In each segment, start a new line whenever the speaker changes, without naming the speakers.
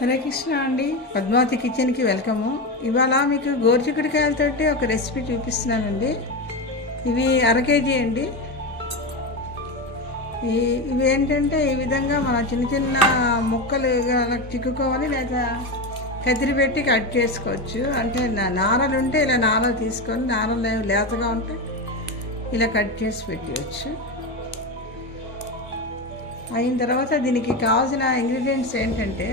హరే కృష్ణ అండి. పద్మావతి కిచెన్కి వెల్కము. ఇవాళ మీకు గోరుచిక్కుడుకాయలతోటి ఒక రెసిపీ చూపిస్తున్నానండి. ఇవి అర కేజీ అండి. ఈ ఇవి ఏంటంటే ఈ విధంగా మన చిన్న చిన్న ముక్కలు అలా చిక్కుకోవాలి లేదా కత్తిరి పెట్టి కట్ చేసుకోవచ్చు. అంటే నారలు ఉంటే ఇలా నారలు తీసుకొని నారలు లేతగా ఉంటే ఇలా కట్ చేసి పెట్టవచ్చు. అయిన తర్వాత దీనికి కావాల్సిన ఇంగ్రీడియంట్స్ ఏంటంటే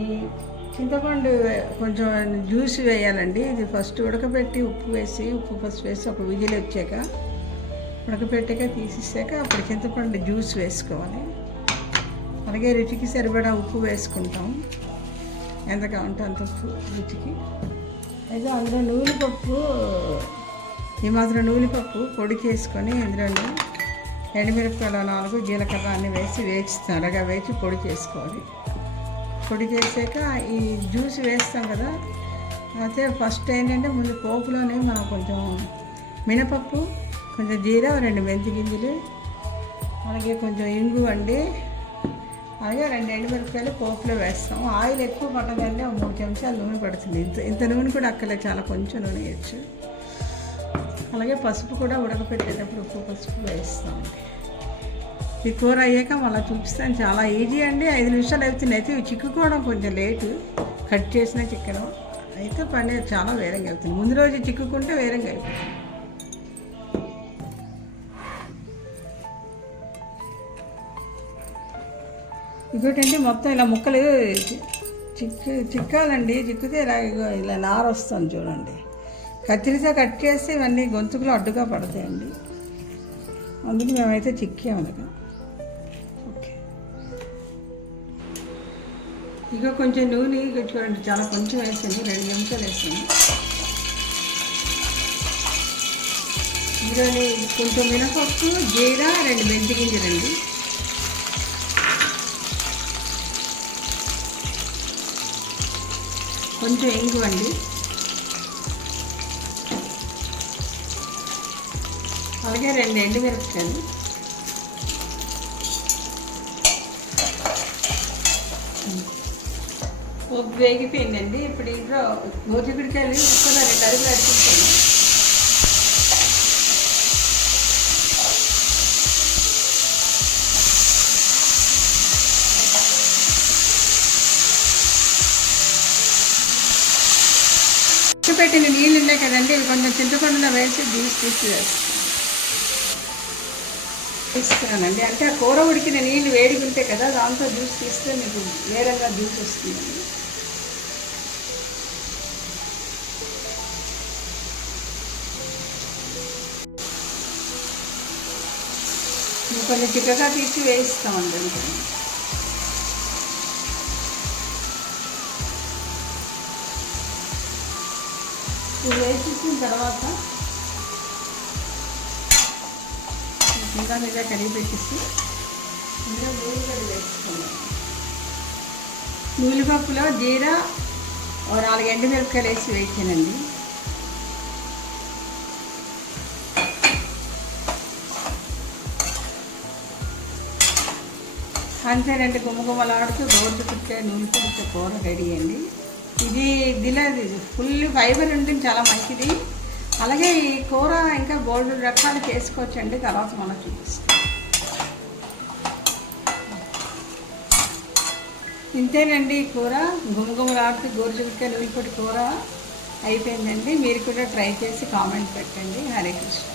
ఈ చింతపండు కొంచెం జ్యూస్ వేయాలండి. ఇది ఫస్ట్ ఉడకబెట్టి ఉప్పు వేసి ఉప్పు పసుపు వేసి ఒక విజిల్ వచ్చాక ఉడకబెట్టాక తీసేసాక అప్పుడు చింతపండు జ్యూస్ వేసుకోవాలి. అలాగే రుచికి సరిపడా ఉప్పు వేసుకుంటాం. ఎంత కావాలంటే అంత ఉప్పు రుచికి. అయితే అందులో నూనె పప్పు ఈ మాత్రం నూనె పప్పు పొడి చేసుకొని ఇందులో ఎండుమిరపకాయలు నాలుగు జీలకర్ర అన్నీ వేసి వేచి త్వరగా వేచి పొడి చేసుకోవాలి. పొడి చేసాక ఈ జ్యూస్ వేస్తాం కదా. అయితే ఫస్ట్ ఏంటంటే ముందు పోపులోనే మనం కొంచెం మినపప్పు కొంచెం జీరా రెండు మెంతి గింజలు అలాగే కొంచెం ఇంగు అండి. అలాగే రెండు ఎండుమిరపకాయలు పోపులో వేస్తాం. ఆయిల్ ఎక్కువ పట్టదండి ఒక మూడు చెంచాలు నూనె పడుతుంది. ఇంత ఇంత నూనె కూడా అక్కర్లేదు. చాలా కొంచెం నూనె వేయచ్చు. అలాగే పసుపు కూడా ఉడకపెట్టేటప్పుడు ఉప్పు పసుపు వేస్తామండి ఈ కూర అయ్యాక మళ్ళీ చూపిస్తాను. చాలా ఈజీ అండి. ఐదు నిమిషాలు అవుతుంది. అయితే ఇవి చిక్కుకోవడం కొంచెం లేటు కట్ చేసిన చికెన్. అయితే పని చాలా వేరంగా అవుతుంది. ముందు రోజు చిక్కుకుంటే వేరంగా అయిపోతుంది. ఇంకోటంటే మొత్తం ఇలా ముక్కలు చిక్కు చిక్కాలండి. చిక్కితే ఇలా ఇలా నార వస్తుంది చూడండి. కత్తిరితో కట్ చేస్తే ఇవన్నీ గొంతుకులో అడ్డుగా పడతాయండి. అందుకు మేమైతే చిక్కాము ఇక కొంచెం నూనె ఇక చూడండి చాలా కొంచెం వేసింది రెండు నిమిషాలు వేసింది ఇందులోని కొంచెం మినపప్పు జీర రెండు మెంతి గింజలండి కొంచెం ఎంగు అండి. అలాగే రెండు ఎండుమిరపకాయలు. ఉప్పు వేగిపోయిందండి. ఇప్పుడు ఇంట్లో గోచికుడికాయలు ముక్కలు రెండు అడుగులు అడుగుతాను పెట్టిన నీళ్ళు ఉన్నాయి కదండి ఇవి కొంచెం చింతపండులో వేసి జ్యూస్ తీసి వేస్తాను అంటే ఆ కూర ఉడికిన నీళ్ళు వేడిగుంటే ఉంటాయి కదా దాంతో జ్యూస్ తీస్తే మీకు వేరేగా జ్యూస్ వస్తుంది కొంచెం చిక్కగా తీసి వేయిస్తామండి అంతే ఇది వేసేసిన తర్వాత ఇంకా మీద కడిగి పెట్టేసి ఇందులో నూనెగడ్డ వేసుకున్నాం నూనెపప్పులో జీరా ఓ నాలుగు ఎండుమిరపకాయలు వేసి వేసానండి అంతేనండి గుమ్మగుమ్మలాడుతూ రోజు కుట్టే నూనె కుట్టే కూర రెడీ అండి. ఇది దీనిలో ఫుల్ ఫైబర్ ఉంటుంది చాలా మంచిది. అలాగే ఈ కూర ఇంకా గోల్డ్ రకాలు చేసుకోవచ్చండి తర్వాత మనం చూపిస్తాం. ఇంతేనండి ఈ కూర గుమగుమలాడుతూ నూనె నూనెపొడి కూర అయిపోయిందండి. మీరు కూడా ట్రై చేసి కామెంట్ పెట్టండి. హరే కృష్ణ.